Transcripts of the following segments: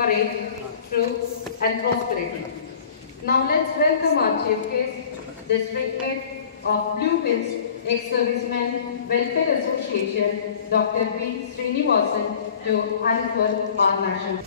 courage, truth, and prosperity. Now let's welcome our chief guest, District Head of Blue Hills Ex-Servicemen Welfare Association, Dr. B. Srinivasan, to unfurl our nation.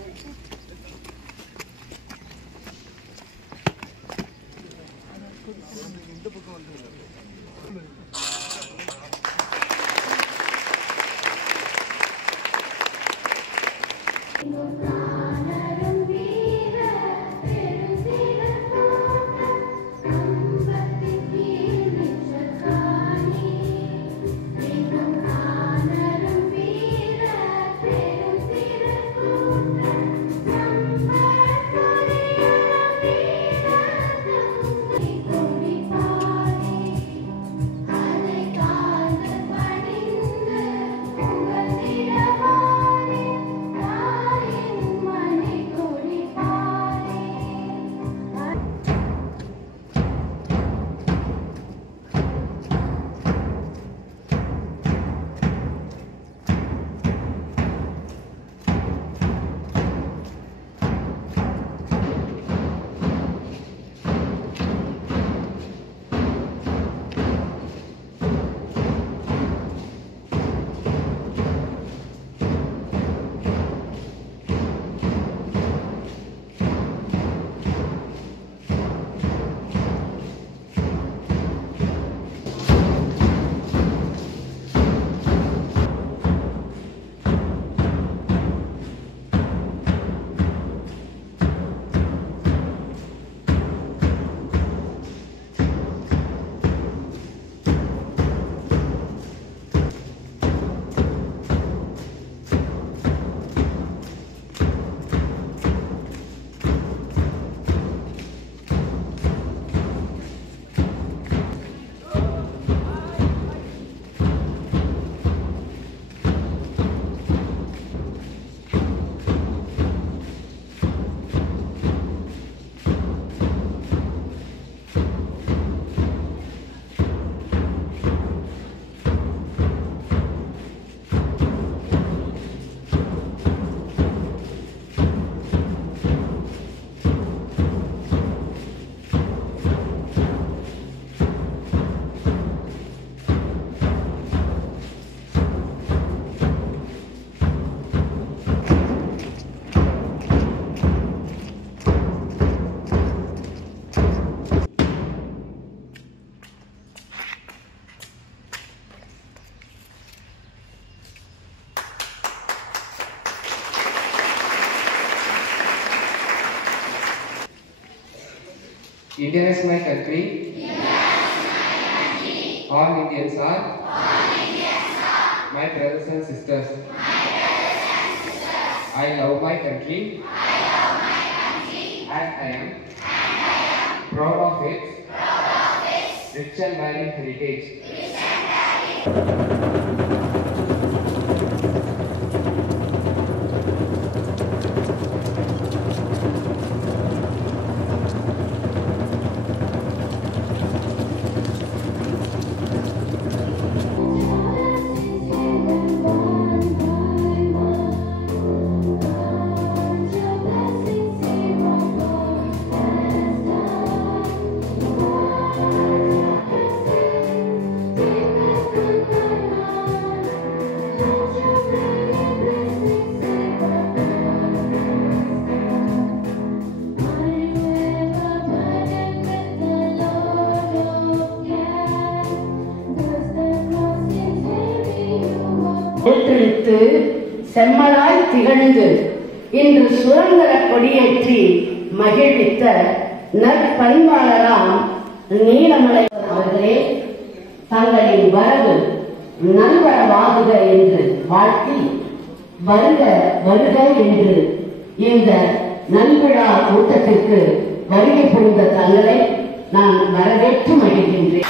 India is my country. All Indians are my brothers and sisters. I love my country. And I am proud of its rich and varied heritage. ஏற்றெடுத்து செம்மலாய் திகழ்ந்து இன்று சுதந்திர கொடியேற்றி மகிழ்வித்த நற்பண்பாளராம் நீலமலை அவர்களே தங்களின் வரவு நல்வரவாகுக என்று வாழ்த்தி வருக வருக என்று இந்த நல்விழா கூட்டத்திற்கு வருகை புரிந்த தங்களை நான் வரவேற்று மகிழ்கின்றேன்.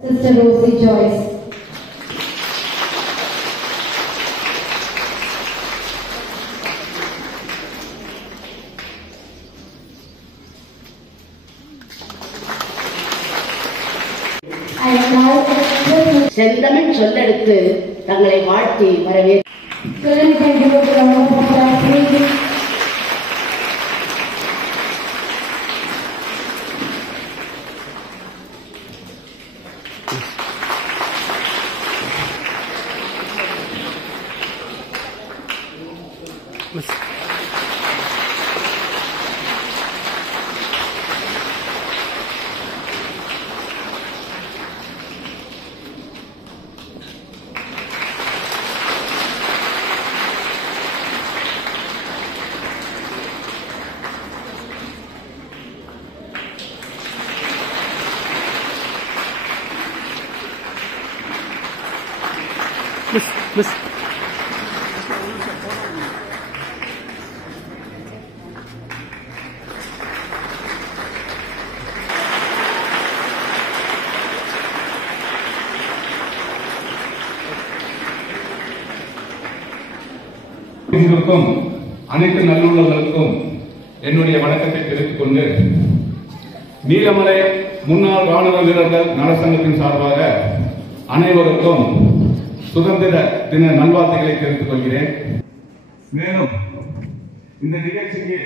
Sister Rosie Joyce. செந்தமிழ் சொல்லெடுத்து தங்களை வாழ்த்தி வரவேற்று அனைத்து நல்லுள்ளவர்களுக்கும் என்னுடைய வணக்கத்தை தெரிவித்துக் கொண்டு நீலமலை முன்னாள் ராணுவ வீரர்கள் நலசங்கத்தின் சார்பாக அனைவருக்கும் சுதந்திர தின நல்வாழ்த்துக்களை தெரிவித்துக் கொள்கிறேன். மேலும் இந்த நிகழ்ச்சிக்கு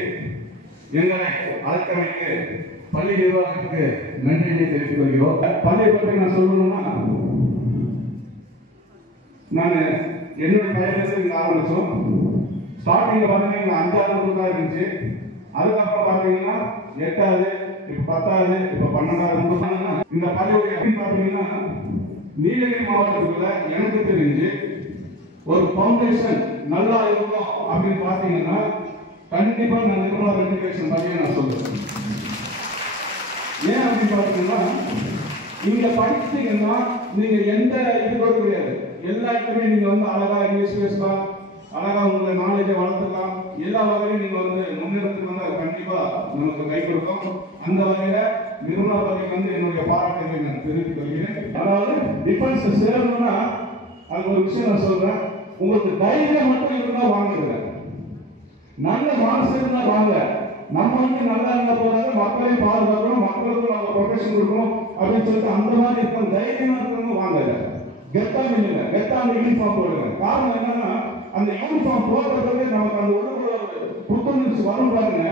எங்களை அழைத்தமைக்கு பள்ளி நிர்வாகத்துக்கு நன்றியை தெரிவித்துக் கொள்கிறோம். பள்ளியை பற்றி நான் சொல்லணும்னா, நான் என்னுடைய பயிரிலிருந்து இங்க ஆரம்பிச்சோம். ஸ்டார்டிங்ல பாத்தீங்கன்னா 5வது தான் இருந்துச்சு. அதுக்கப்புறம் பாத்தீங்கன்னா 8வது, இப்ப 10வது, இப்ப 12வது. இந்த பள்ளியோட எப்படி பாத்தீங்கன்னா நீலகிரி மாவட்டத்துக்குள்ள எனக்கு தெரிஞ்சு ஒரு பவுண்டேஷன் நல்லா இருக்கும் அப்படின்னு பாத்தீங்கன்னா கண்டிப்பா நான் நிர்மலா ரெட்டிஃபிகேஷன் பள்ளியை நான் சொல்லுவேன். ஏன் அப்படின்னு பாத்தீங்கன்னா இங்க படிச்சீங்கன்னா நீங்க எந்த இது கூட கிடையாது, எல்லா இடத்துலயும் நீங்க வந்து அழகா இங்கிலீஷ் பேசலாம், அழகா உங்க நாலேஜை வளர்த்துக்கலாம், எல்லா வகையிலும் நீங்க வந்து முன்னேறதுக்கு வந்து அது கண்டிப்பா நமக்கு கை கொடுக்கும். அந்த வகையில நிர்மலா பள்ளிக்கு வந்து என்னுடைய பாராட்டுகளை நான் தெரிவித்துக் கொள்கிறேன். அதாவது டிஃபென்ஸ் சேரணும்னா அது ஒரு விஷயம் நான் சொல்றேன், உங்களுக்கு தைரியம் மட்டும் இருந்தா வாங்குறேன், நல்ல மனசு இருந்தா வாங்க. நம்ம வந்து நல்லா இருந்தா போறாங்க, மக்களையும் பாதுகாக்கணும், மக்களுக்கும் நம்ம ப்ரொடெக்ஷன் கொடுக்கணும் அப்படின்னு சொல்லிட்டு அந்த மாதிரி இருக்கும் தைரியமா இருக்கிறவங்க வாங்க. கெத்தா இல்லைங்க, கெத்தா அந்த யூனிஃபார்ம் போடுங்க. காரணம் என்னன்னா அந்த யூனிஃபார்ம் போடுறதுக்கு நமக்கு அந்த உடம்புல புத்துணர்ச்சி வரும் பாருங்க,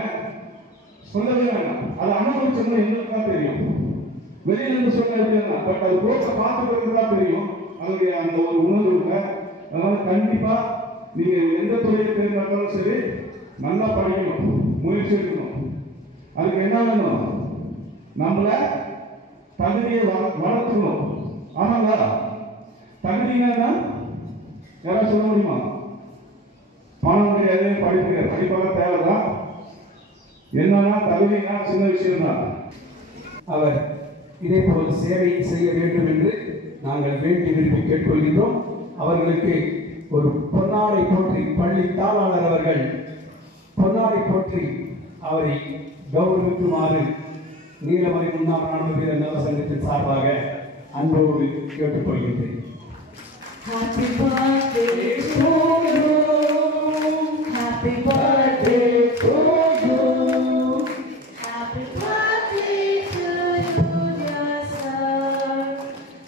சொல்லவே வேண்டாம். அது அனுபவிச்சோம்னா எங்களுக்கு தான் தெரியும், வெளியில இருந்து சொல்ல எப்படின்னா, பட் அது போட்ட பார்த்துக்கிறது தான் தெரியும் அதனுடைய அந்த ஒரு உணர்வு இருக்க. அதனால கண்டிப்பா நீங்க எந்த தொழிலை தேர்ந்தெடுத்தாலும் சரி நல்லா படிக்கணும், முயற்சி எடுக்கணும். அதுக்கு என்ன வேணும், நம்மள தகுதியை வளர்க்கணும். ஆமாங்களா? தகுதினா யாராவது சொல்ல முடியுமா? பணம் கிடையாது, படிப்பு கிடையாது, படிப்பெல்லாம் தேவைதான். என்னன்னா தகுதினா சின்ன விஷயம் தான். அவர் இதே போல் சேவை செய்ய வேண்டும் என்று நாங்கள் வேண்டி விரும்பி கேட்டுக்கொள்கின்றோம். அவர்களுக்கு ஒரு பொன்னாடை போற்றி பள்ளி தாளாளர் அவர்கள் பொன்னாடை போற்றி அவரை கௌரவிக்குமாறு நீலமலை முன்னாள் ராணுவ வீரர் நல சங்கத்தின் சார்பாக அன்போடு கேட்டுக்கொள்கின்றேன். Happy birthday to you. Happy birthday to you. Happy birthday to you, dear sir.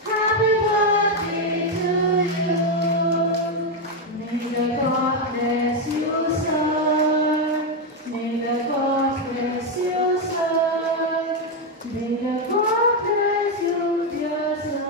Happy birthday to you. May the God bless you, sir. May the God bless you, sir. May the God bless you, dear sir.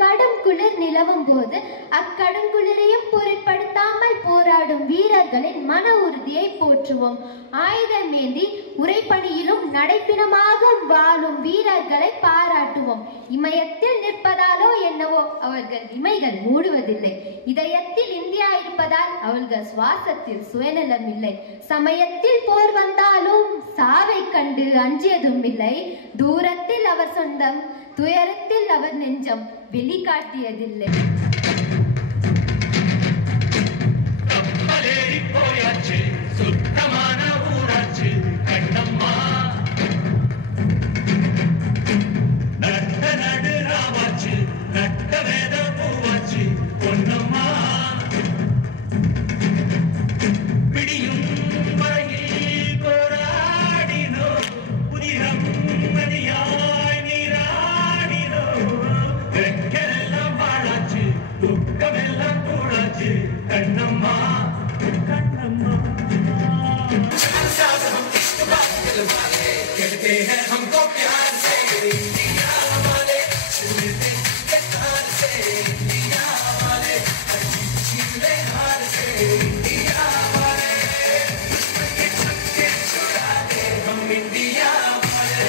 கடும் குளிர் நிலவும் போது அக்கடும் குளிரையும் பொருட்படுத்தாமல் போராடும் பாராட்டும் வீரர்களின் மன உறுதியை போற்றுவோம். ஆயுதமேந்தி உரைப்பணியிலும் நடைப்பிணமாக வாழும் வீரர்களை பாராட்டுவோம். இமயத்தில் நிற்பதாலோ என்னவோ அவர்கள் இமைகள் மூடுவதில்லை. இதயத்தில் இந்தியா இருப்பதால் அவர்கள் சுவாசத்தில் சுயநலம் இல்லை. சமயத்தில் போர் வந்தாலும் சாவை கண்டு அஞ்சியதும் இல்லை. தூரத்தில் அவர் சொந்தம், துயரத்தில் அவர் நெஞ்சம் வெளிக்காட்டியதில்லை. சுத்தமான ஊராட்சி கண்ணம்மா, நட்ட நடு ராவாச்சு, நட்ட வேத பூவாச்சு பொன்னம்மா. பிடியும் வரையில் போராடினோ, புதிரம் மதியாய் நீராடினோ. வெக்கெல்லாம் வாழாச்சு, துக்கமெல்லாம் கூடாச்சு கண்ணம்மா கண்ணம்மா. कहते हैं हमको प्यार से इंडिया वाले, सुनते प्यार से इंडिया वाले, जीते हार से इंडिया वाले, के छक्के छुड़ाते हम इंडिया वाले.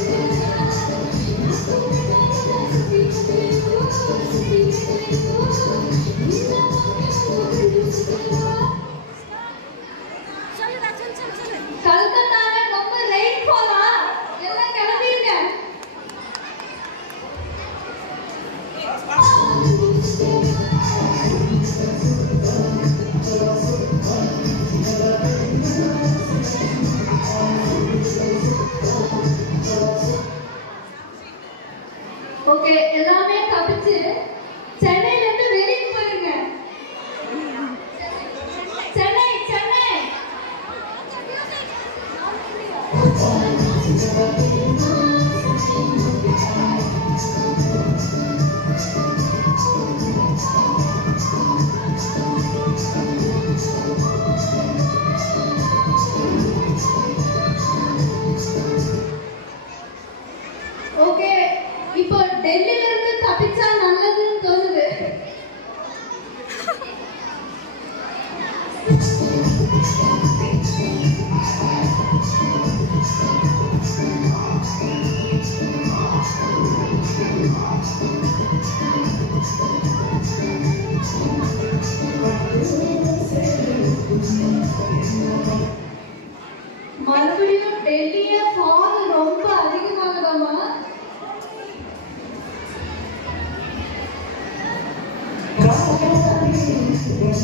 Thank you.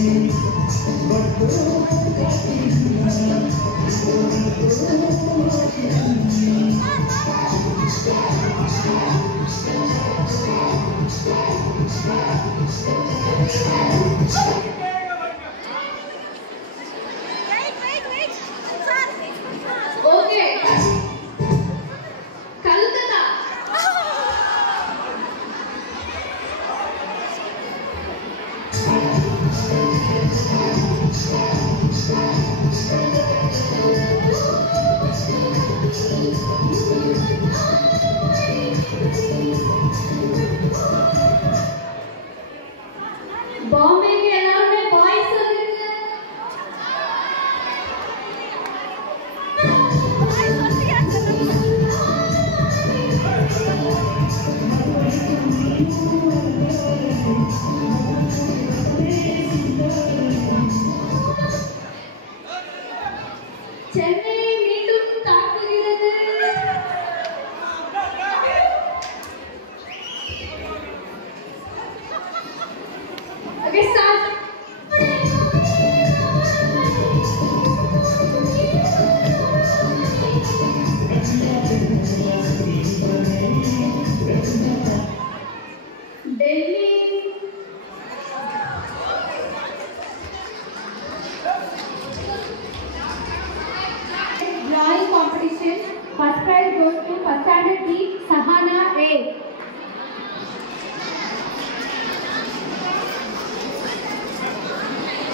Okay. Calcutta. Bombay के अलावा में boys சென்னை மீண்டும் தாக்குகிறது. Okay, start. Delhi. Drawing competition. First prize goes to first standard B, Sahana A.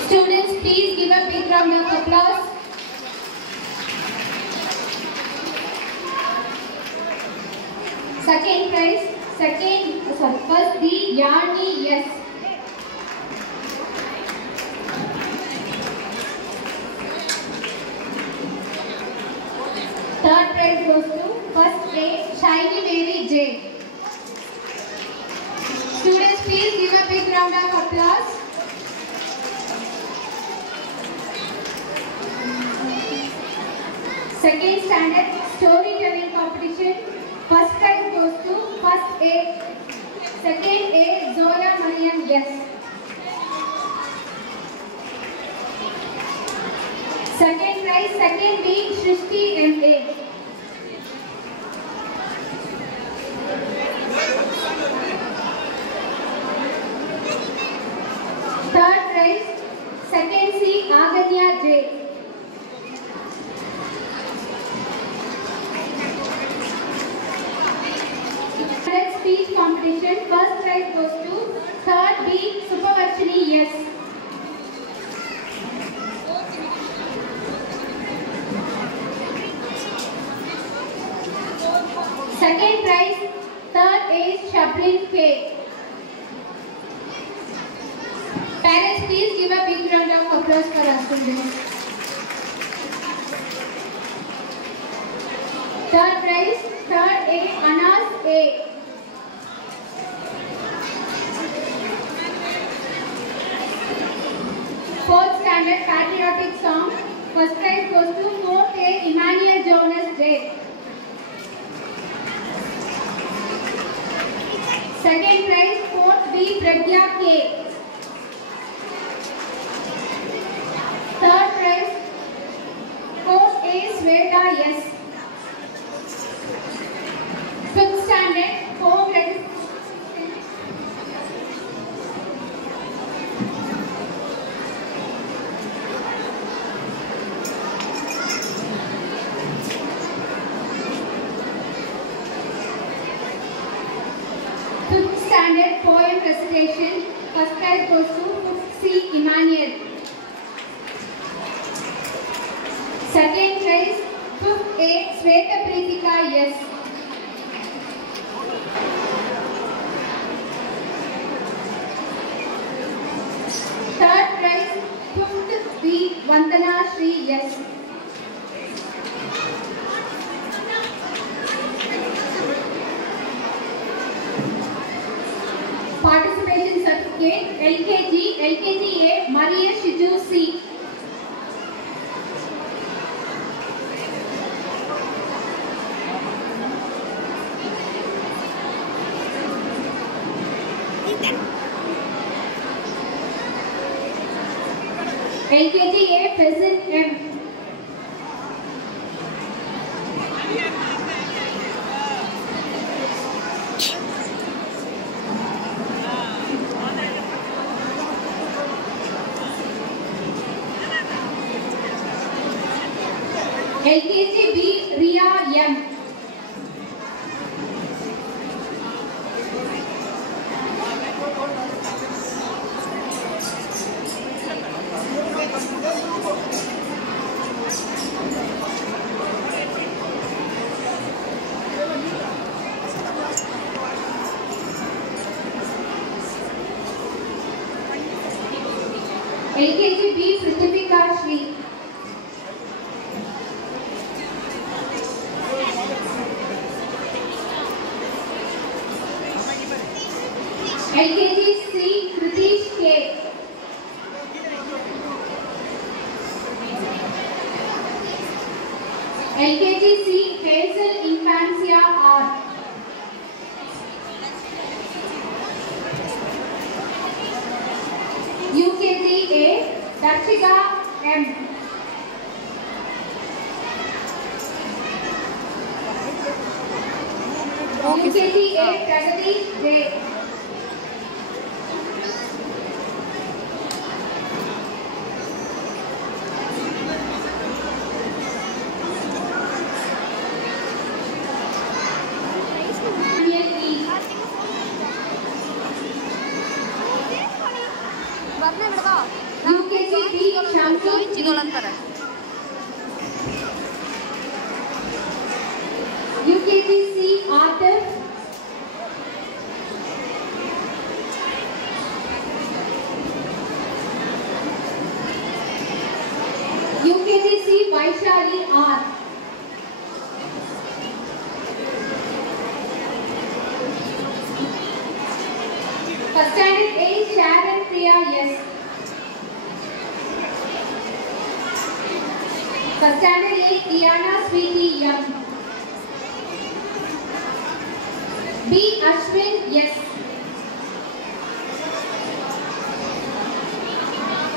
Students, please give a big round of applause. Second prize, first D, Yani yes. Third prize goes to first A, Shiny Mary J. Students, please give a big round of applause. Second standard storytelling competition. First prize goes to first A, second A, Zoya Mariam yes. Second prize, second B, Shrishti M.A. Third prize, second C, Aganya J. Speech competition. First prize goes to third B, Supavarshini yes. Second prize, third A, Shablin K. Parents, please give a big round of applause for our students. Third prize, third A, Anas A. Fourth standard patriotic song. First prize goes to fourth A, Emmanuel Jonas J. Second prize, fourth B, Pragya K. Third prize, fourth A, Sweta yes. Fifth standard, home registration. Fifth standard poem recitation. First prize goes to C, Emmanuel. Second prize, fifth A, Sweta Pritika yes. Third prize, fifth B, Vandana Shri yes. Participation certificate, LKG A, Maria Shiju C. LKG A Pheasant M. LKG B Ria M. LKG B Prithvika Shri. LKG C Kritish K. LKG C Hazel Infancia R. UKG A Darshika M. UKG A Pragati J. UKG C Arthur. UKG C Vaishali R. First standard A Sharon Priya S. First standard A Diana Sweetie Young. B Ashwin yes.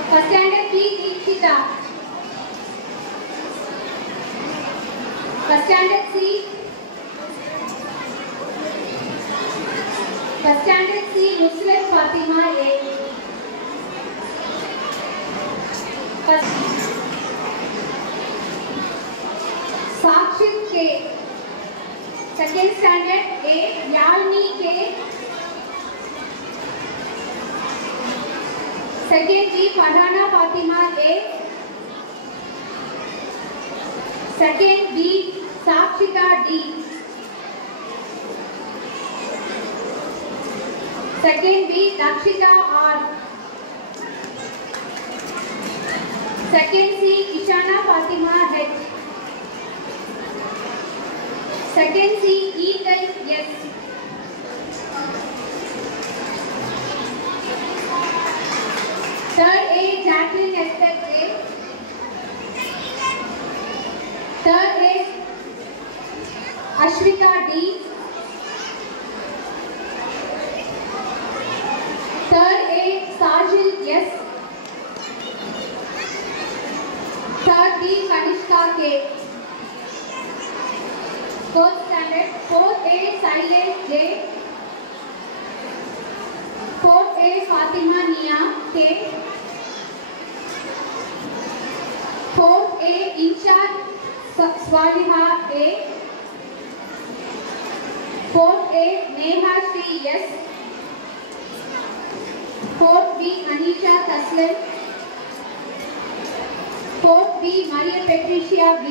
First standard B Deekshita. First standard C. First standard C Nusrat Fatima A. First Sakshit K. Second standard A Yalni K. Second B Farhana Fatima A. Second B Sakshita D. Second B Dakshita R. Second C Ishana Fatima H. Second C Ethan yes. Third A Jacqueline Esther A. Third A Ashwita D. Third A Sajil yes. Third B Kanishka K. Fourth standard, fourth A Silent J. Fourth A Fatima Nia K. Fourth A Insha Swaliha A. Fourth A Neha Shri yes. Fourth B Anisha Taslim. Fourth B Maria Patricia V.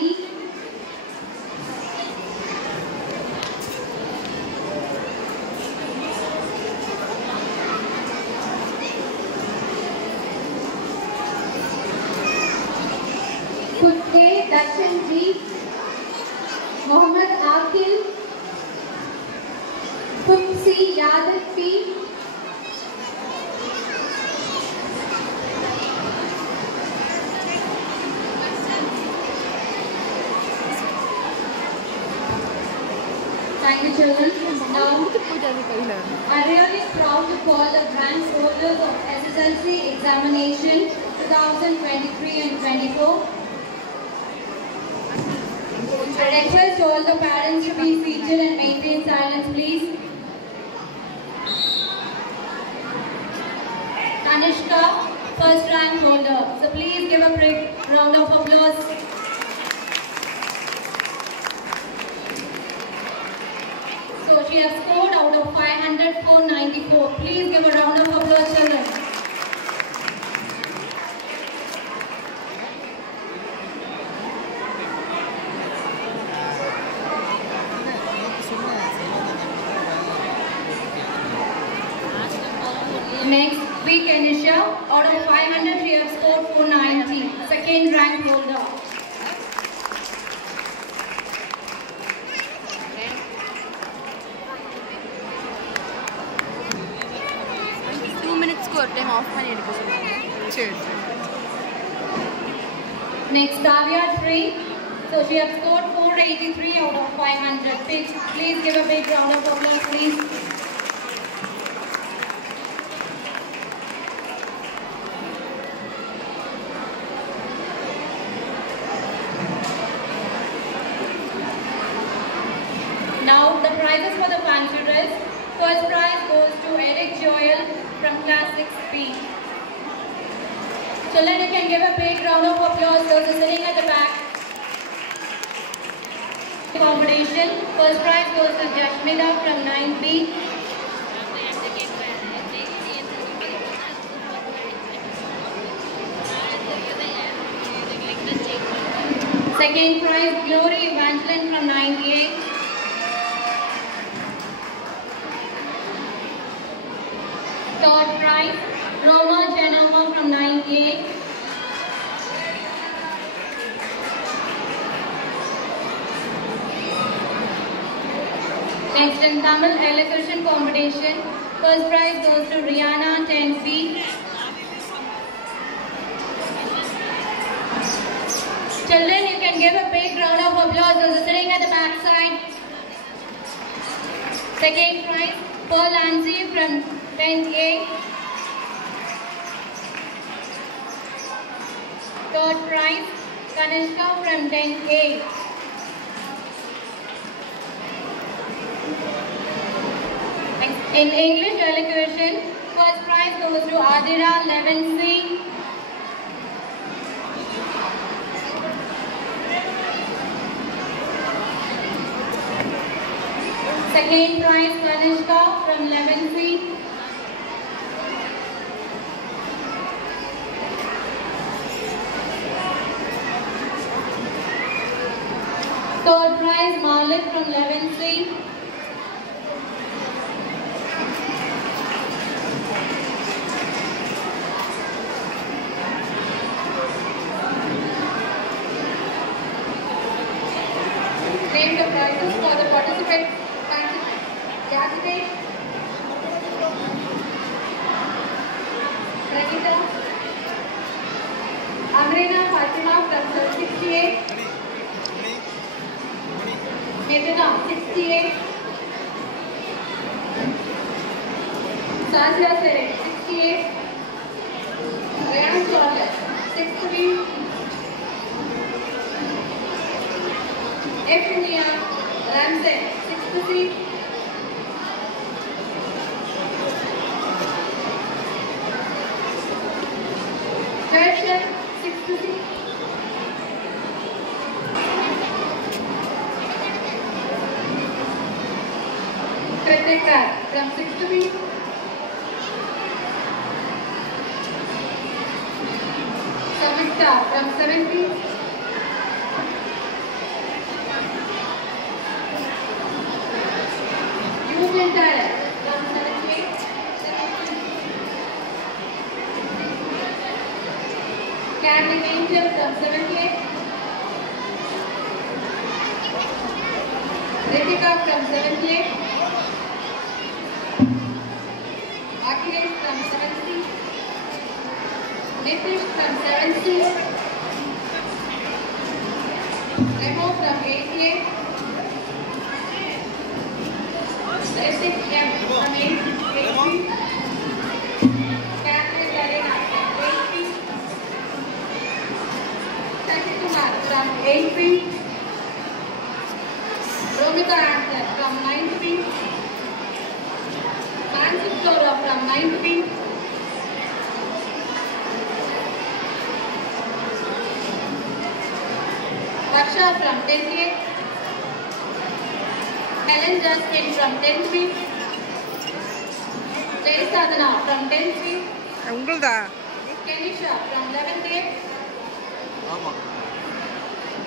Fourth A Darshan G. Mohammed Akil. Fourth C Yadav P. Thank you, children. Now, I'm really proud to call the grand holders of SSLC examination to 2023 and 24. I request all the parents to be seated and maintain silence, please. Kanishka, first rank holder. So please give a big round of applause. So she has scored out of 500, 494. Please give a round of applause, children. Next, B. Kenisha, out of 500 she has scored 490, second rank holder. Next, Kavya 3. So she has scored 483 out of 500. Please give a big round of applause, please. Now the prizes for the fancy dress. First prize goes to Eric Joel from class 6B. Children, you can give a big round of applause. Those are sitting at the back. Competition. First prize goes to Jashmida from 9B. Second prize, Glory Evangeline from 9A. Third prize, Roma Janama from 9A. Next, in Tamil elocution competition, first prize goes to Rihanna 10B. Children, you can give a big round of applause. Those are sitting at the back side. Second prize, Paul Nancy from 10A. Third prize, Kanishka from 10A. In English elocution, first prize goes to Adira 11C. Second prize, Kanishka from 11C. Third prize, Malik from 11C. Name the prizes for the participants. Candidate. Pranita. Amrina Fatima from 68. Medina 68. Sandhya Sere 68. Rayana Charlotte 63. Effinia Ramsey 63. Gershon 63. Kritika from 63. Samita from 70. Eugene Tyler from 78. Candy Angel from 78. Ritika from 78. Akhilesh from 70. Nitish from 70. Remo from 88. Ritik M from 80. Catherine Arena from 80. 8th P. Romita Anthony from 9th P. Francis Flora from 9th P. Raksha from 10th A. Helen Justin from 10th B. Jay Sadhana from 10th B. Kenisha from 11th A.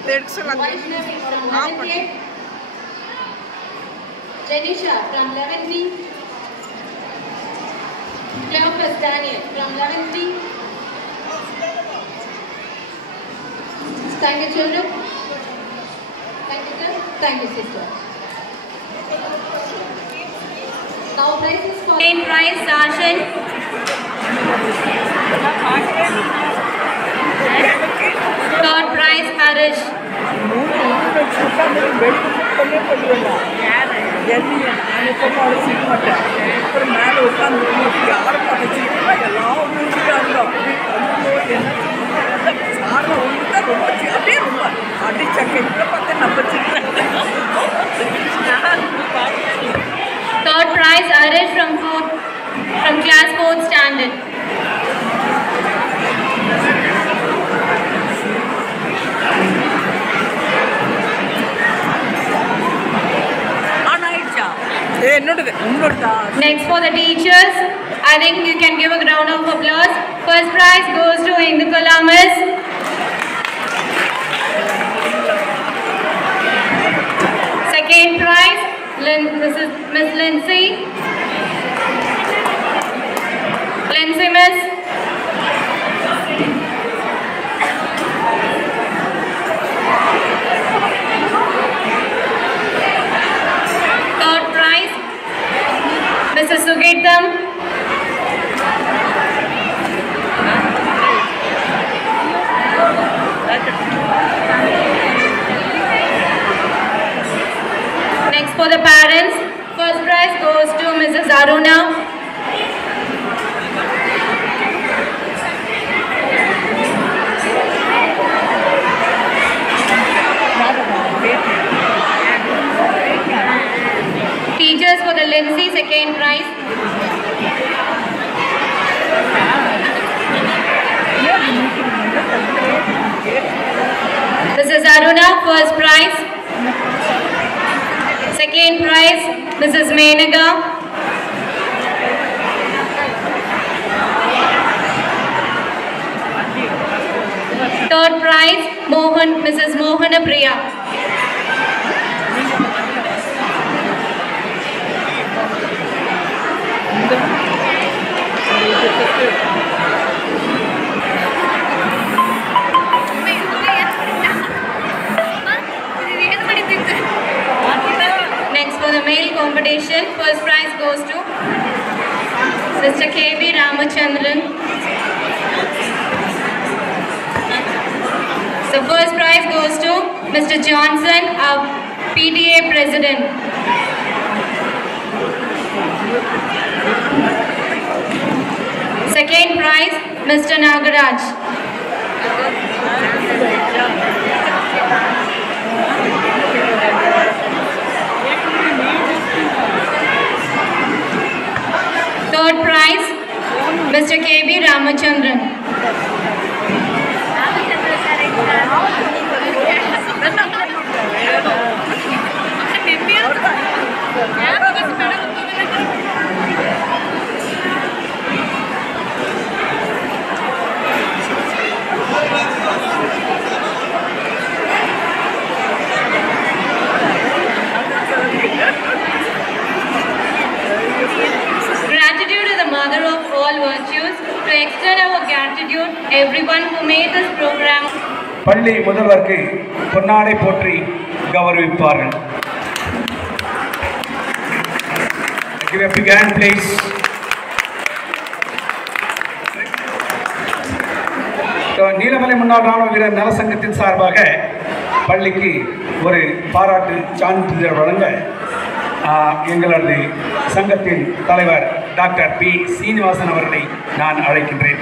Vaishnavi from 11th A. Janisha from 11th B. Cleophas Daniel from 11th B. Thank you, children. Thank you, sir. Thank you, sister. Now, prizes for Second prize, Sergeant. Third prize, Harish. Third prize, Harish from class 4th standard. Next for the teachers, I think you can give a round of applause. First prize goes to Indukal Lamas. Second prize, this is Miss Lindsay. Lindsay Miss. Third prize, Mrs. Sugirtham. Next for the parents, first prize goes to Mrs. Aruna. Teachers for the Lindsay, second prize. Mrs. Aruna, first prize. Second prize, Mrs. Menaga. Third prize, Mrs. Mohana Priya. Next for the male competition, first prize goes to Mr. K.V. Ramachandran. So first prize goes to Mr. Johnson, our PTA President. Second prize, Mr. Nagaraj. Third prize, Mr. K.B. Ramachandran. Gratitude is the mother of all virtues. To extend our gratitude, everyone who made this program. பள்ளி முதல்வருக்கு பொன்னாடை போற்றி கௌரவிப்பார்கள். Give a big hand, please. Neelamalai முன்னாள் ராணுவ வீரர் நலசங்கத்தின் சார்பாக பள்ளிக்கு ஒரு பாராட்டு சான்றிதழ் வழங்க எங்களது சங்கத்தின் தலைவர் டாக்டர் பி சீனிவாசன் அவர்களை நான் அழைக்கின்றேன்.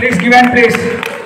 Please give and praise.